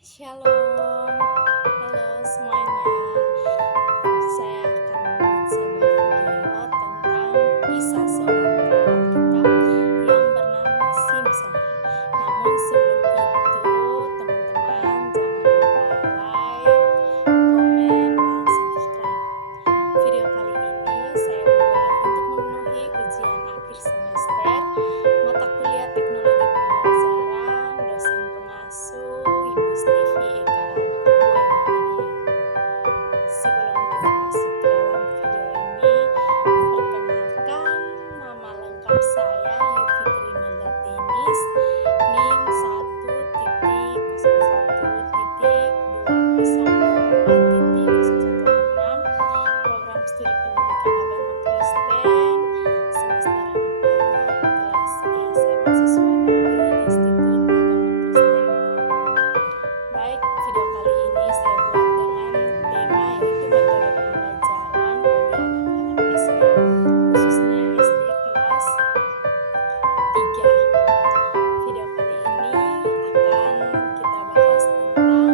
Shalom, halo semuanya. Saya akan membuat sebuah video tentang kisah seorang tokoh Alkitab yang bernama Simson. Namun sebelum itu, teman-teman jangan lupa like, komen, dan subscribe. Video kali ini saya buat untuk memenuhi ujian akhir semester mata kuliah teknologi pembelajaran dosen pengasuh Ibu Stivi Eka UMPD. Sebelum kita masuk ke dalam video ini, perkenalkan nama lengkap saya Yufitri Melda Tinis, NIM 1.2024.2026, program studi pendidikan agama Kristen, semester 4, kelas E. Saya mahasiswa dari Institut Agama Kristen. Baik, video kali ini saya buat dengan tema yaitu metode pembelajaran bagi anak-anak SD, khususnya SD kelas 3. Video kali ini akan kita bahas tentang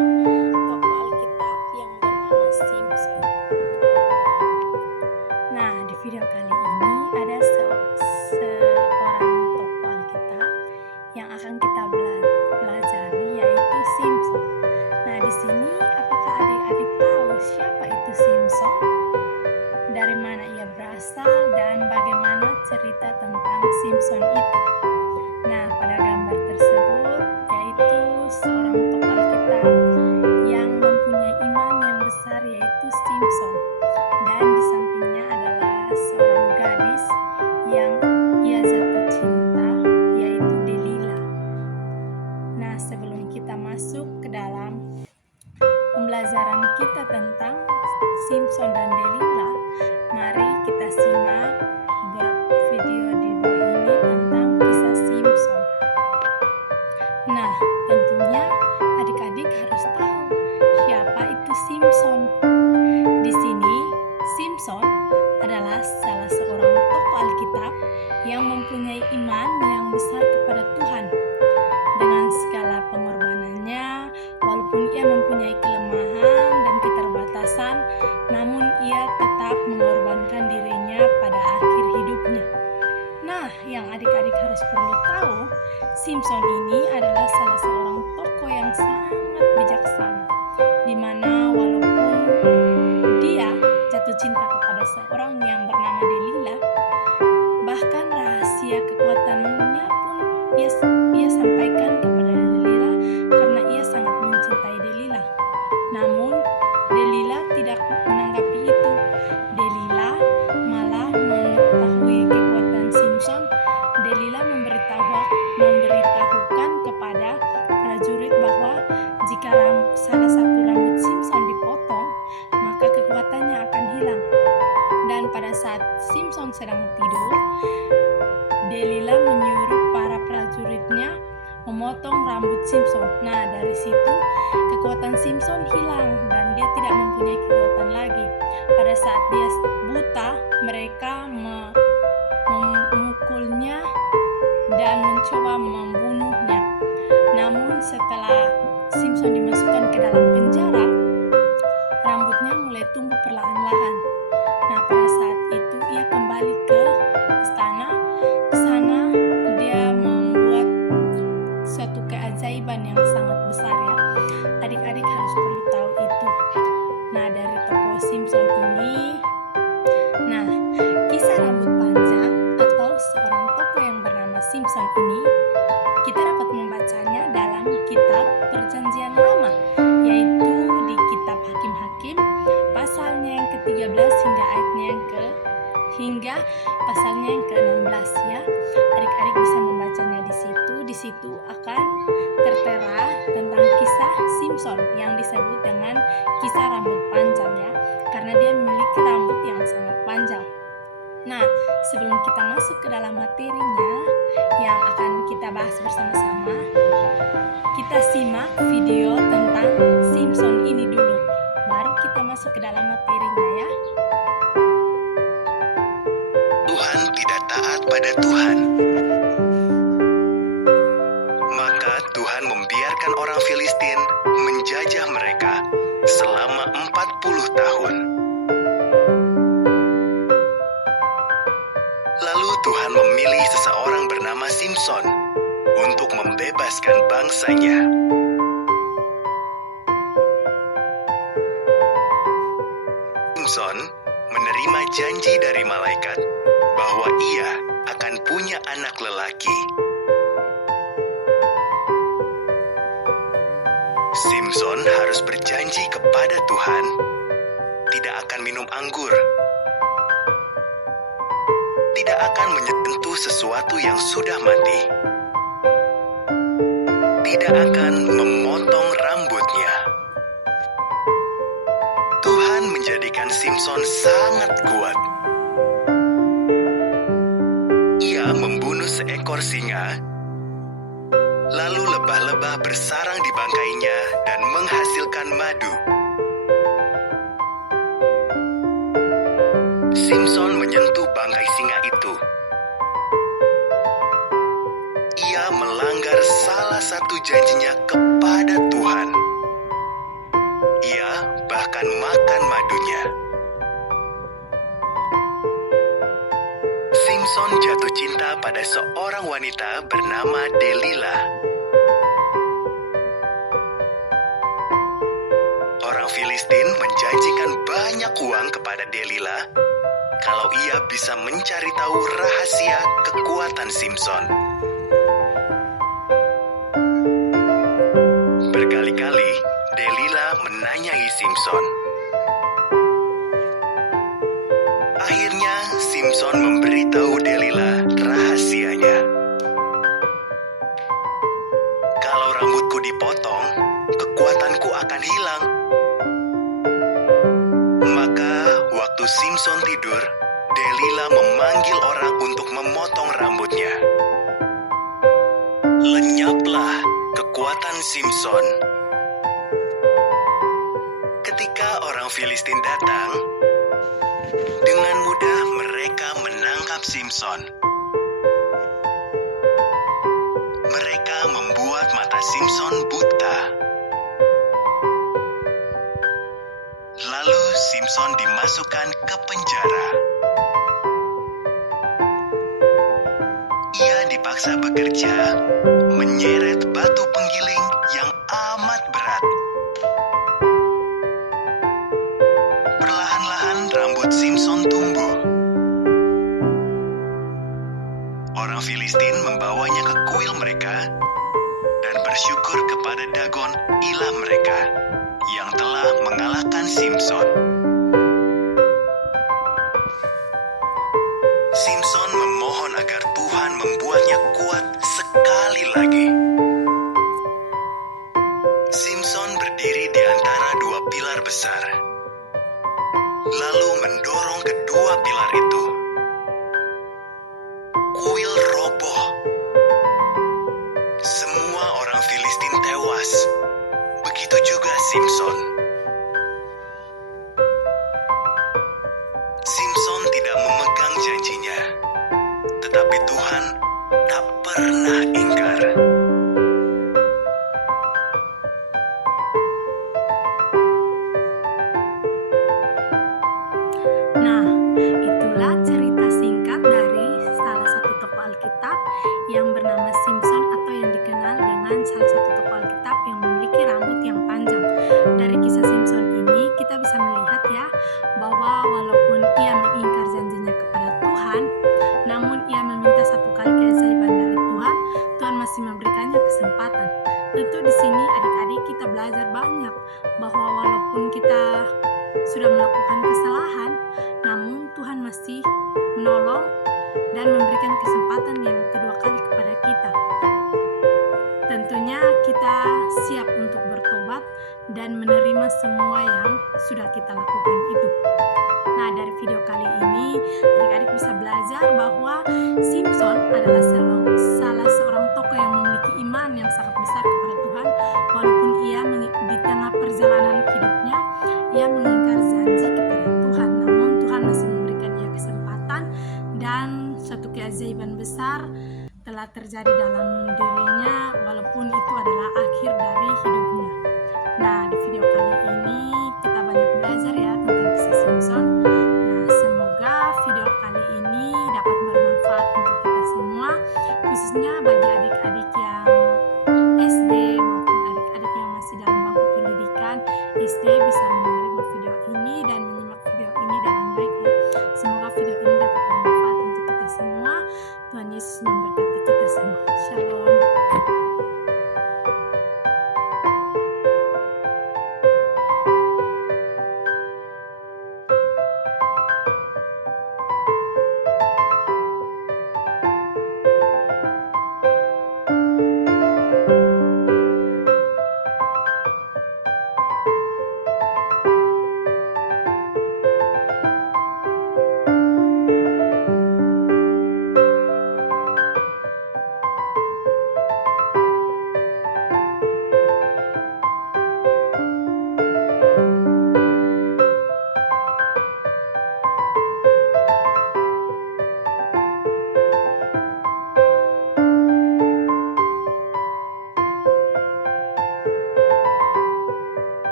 tokoh Alkitab yang bernama Simson. Nah, di video kali ini ada seorang tokoh Alkitab yang akan kita pelajari, yaitu Simson. Nah, di sini apakah adik-adik tahu siapa itu Simson? Dari mana ia berasal dan bagaimana cerita tentang Simson itu? Nah, pada gambar tersebut yaitu seorang tokoh Alkitab yang mempunyai iman yang besar, yaitu Simson. Dan di sampingnya adalah seorang gadis yang ia jatuh cinta, yaitu Delila. Nah, sebelum kita masuk ke dalam pembelajaran kita tentang Simson dan Delila, mari kita simak video di bawah ini tentang kisah Simson. Nah, tentunya adik-adik harus tahu siapa itu Simson. Di sini, Simson adalah salah seorang tokoh Alkitab yang mempunyai iman yang besar kepada Tuhan. Dengan segala pengorbanannya, walaupun ia mempunyai kelemahan dan keterbatasan, namun ia tetap mengorbankan dirinya pada akhir hidupnya. Nah, yang adik-adik harus perlu tahu, Simson ini adalah salah seorang tokoh yang sangat bijaksana, di mana walaupun dia jatuh cinta kepada seorang yang bernama Delila, bahkan rahasia kekuatannya pun ia sampaikan kepada Delila karena ia sangat mencintai Delila. Namun Delila tidak menanggapi itu. Delila malah mengetahui kekuatan Simson. Delila memberitahukan kepada prajurit bahwa jika salah satu rambut Simson dipotong, maka kekuatannya akan hilang. Dan pada saat Simson sedang tidur, Delila menyuruh para prajuritnya memotong rambut Simson. Nah, dari situ kekuatan Simson hilang dan dia tidak mempunyai kekuatan lagi. Pada saat dia buta, mereka memukulnya dan mencoba membunuhnya. Namun setelah Simson dimasukkan ke dalam penjara, rambutnya mulai tumbuh perlahan-lahan. Nah, pada saat itu ia kembali ke istana. Di sana dia membuat suatu keajaiban yang sangat besar, ya. Adik-adik harus perlu tahu itu. Nah, dari tokoh Simson ini, nah, kisah rambut panjang atau seorang tokoh yang bernama Simson ini kita dapat membacanya dalam kitab Perjanjian Lama, yaitu di kitab Hakim-Hakim pasalnya yang ke-13 hingga pasalnya yang ke-16, ya. Adik-adik bisa membacanya di situ. Di situ akan tertera tentang kisah Simson yang disebut dengan kisah rambut panjang, ya, karena dia memiliki rambut yang sangat panjang. Nah, sebelum kita masuk ke dalam materinya yang akan kita bahas bersama-sama, kita simak video tentang Simson ini dulu, baru kita masuk ke dalam materinya, ya. Tuhan tidak taat pada Tuhan. Maka Tuhan membiarkan orang Filistin dosanya. Simson menerima janji dari malaikat bahwa ia akan punya anak lelaki. Simson harus berjanji kepada Tuhan tidak akan minum anggur, tidak akan menyentuh sesuatu yang sudah mati, tidak akan memotong rambutnya. Tuhan menjadikan Simson sangat kuat. Ia membunuh seekor singa, lalu lebah-lebah bersarang di bangkainya dan menghasilkan madu. Simson menyentuh bangkai singa itu. Ia melanggar salah satu janjinya kepada Tuhan. Ia bahkan makan madunya. Simson jatuh cinta pada seorang wanita bernama Delila. Orang Filistin menjanjikan banyak uang kepada Delila kalau ia bisa mencari tahu rahasia kekuatan Simson. Berkali-kali Delila menanyai Simson. Akhirnya Simson memberitahu Delila rahasianya. Kalau rambutku dipotong, kekuatanku akan hilang. Maka waktu Simson tidur, Delila memanggil orang untuk memotong rambutnya. Lenyaplah kekuatan Simson. Ketika orang Filistin datang, dengan mudah mereka menangkap Simson. Mereka membuat mata Simson buta. Lalu Simson dimasukkan ke penjara. Ia dipaksa bekerja, menyeret batu penggiling yang amat berat. Perlahan-lahan rambut Simson tumbuh. Orang Filistin membawanya ke kuil mereka dan bersyukur kepada Dagon, ilah mereka, yang telah mengalahkan Simson. Simson memohon agar Tuhan membuatnya kuat sekali lagi. Simson berdiri di antara dua pilar besar, lalu mendorong kedua pilar itu. Kuil roboh. Semua orang Filistin tewas. Begitu juga Simson. Simson tidak memegang janjinya, tetapi Tuhan tak pernah ingkar. Nah, itulah cerita singkat dari salah satu tokoh Alkitab yang bernama Simson atau yang dikenal dengan salah satu tokoh Alkitab yang memiliki rambut yang panjang. Dari kisah Simson ini kita bisa melihat ya bahwa walaupun ia mengingkar janjinya kepada Tuhan, namun ia meminta satu kali keajaiban dari Tuhan, Tuhan masih memberikannya kesempatan. Tentu di sini adik-adik kita belajar banyak bahwa walaupun kita sudah melakukan kesalahan, namun Tuhan masih menolong dan memberikan kesempatan yang kedua kali kepada kita. Tentunya kita siap untuk bertobat dan menerima semua yang sudah kita lakukan itu. Nah, dari video kali ini adik-adik bisa belajar bahwa Simson adalah salah seorang tokoh yang memiliki iman yang sangat besar kepada Tuhan. Walaupun ia di tengah perjalanan hidupnya, ia mengingkar janji kepada Tuhan, namun Tuhan masih memberikan ia kesempatan dan suatu keajaiban besar telah terjadi dalam dirinya, walaupun itu adalah akhir dari hidup